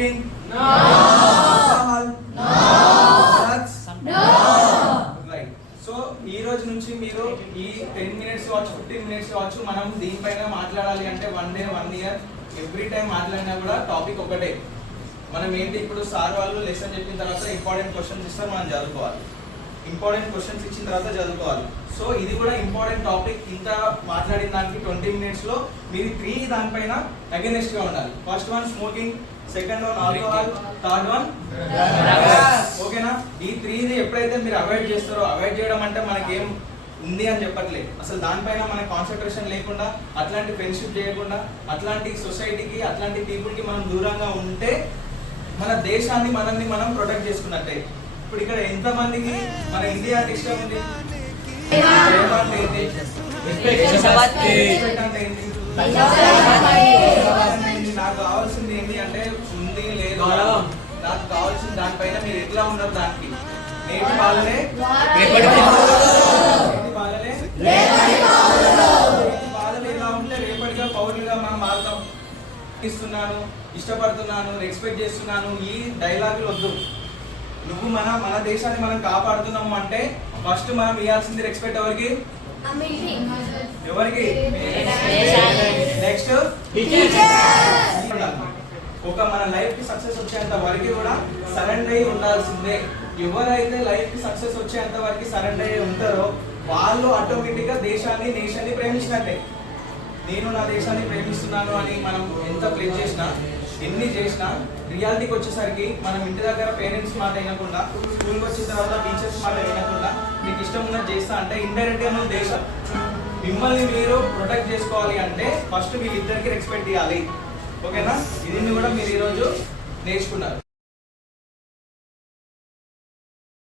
Smoking? No. Alcohol? No. Drugs? No. Right. So ఈ రోజు నుంచి మీరు ఈ 10 minutes కావచ్చు 15 minutes కావచ్చు మనం దీనిపైన మాట్లాడాలి అంటే 1 day 1 year ఎవ్రీ టైం మాట్లాడినా కూడా టాపిక్ ఒకటే. మనం ఏంటి ఇప్పుడు సార్ వాళ్ళు లెసన్ చెప్పిన తర్వాత ఇంపార్టెంట్ క్వశ్చన్స్ ఇస్తారు, మనం చదువుకోవాలి. ఇంపార్టెంట్ క్వశ్చన్స్ ఇచ్చిన తర్వాత చదువుకోవాలి. సో ఇది కూడా ఇంపార్టెంట్ టాపిక్. ఇంత మాట్లాడిన దానికి 20 minutes లో మీరు 3 దానిపైన అగైనెస్ట్ గా ఉండాలి. First one smoking, second one alcohol, third one ఓకేనా. ఈ 3 ఎప్పుడైతే మీరు అవాయిడ్ చేస్తారో, అవాయిడ్ చేయడం అంటే మనకేం ఉంది అని చెప్పట్లేదు, అసలు దానిపైన మన కాన్సన్ట్రేషన్ లేకుండా, అట్లాంటి ఫ్రెండ్షిప్ చేయకుండా, అట్లాంటి సొసైటీకి అట్లాంటి పీపుల్కి మనం దూరంగా ఉంటే మన దేశాన్ని మనల్ని మనం ప్రొటెక్ట్ చేసుకున్నట్టే. ఇప్పుడు ఇక్కడ ఎంత మందికి మన ఇండియా ఇష్టం ఉంది? నాకు కావాల్సింది ఏంటి అంటే ఉంది లేదు, నాకు కావాల్సింది దానిపైన మీరు ఎట్లా ఉన్నారు దానికి. నేటి వాళ్ళనే ఎలా ఉంటే రేపటిగా పౌరులుగా మనం మారుతాం. ఇస్తున్నాను, ఇష్టపడుతున్నాను, రెస్పెక్ట్ చేస్తున్నాను, ఈ డైలాగులు వద్దు. నువ్వు మన దేశాన్ని మనం కాపాడుతున్నాము అంటే ఫస్ట్ మనం ఇవ్వాల్సింది రెస్పెక్ట్ ఎవరికి? నెక్స్ట్ ఒక మన లైఫ్ కి సక్సెస్ వచ్చేంత వరకు కూడా సరెండర్ అయి ఉండాల్సిందే. ఎవరైతే లైఫ్ కి సక్సెస్ వచ్చేంత వరకు సరెండర్ అయి ఉంటారో వాళ్ళు ఆటోమేటిక్ గా దేశాన్ని నేషన్ని ప్రేమించినట్టే. నేను నా దేశాన్ని ప్రేమిస్తున్నాను అని మనం ఎంత ప్లేస్ చేసినా, ఎన్ని చేసినా, రియాలిటీకి వచ్చేసరికి మనం ఇంటి దగ్గర పేరెంట్స్ మాట వినకుండా, స్కూల్కి వచ్చిన తర్వాత టీచర్స్ మాట వినకుండా మీకు ఇష్టం ఉన్నది చేస్తా అంటే ఇండైరెక్ట్ గా నువ్వు దేశం మిమ్మల్ని మీరు ప్రొటెక్ట్ చేసుకోవాలి అంటే ఫస్ట్ వీళ్ళిద్దరికి రెస్పెక్ట్ ఇవ్వాలి. ఓకేనా? ఇది కూడా మీరు ఈరోజు నేర్చుకున్నారు.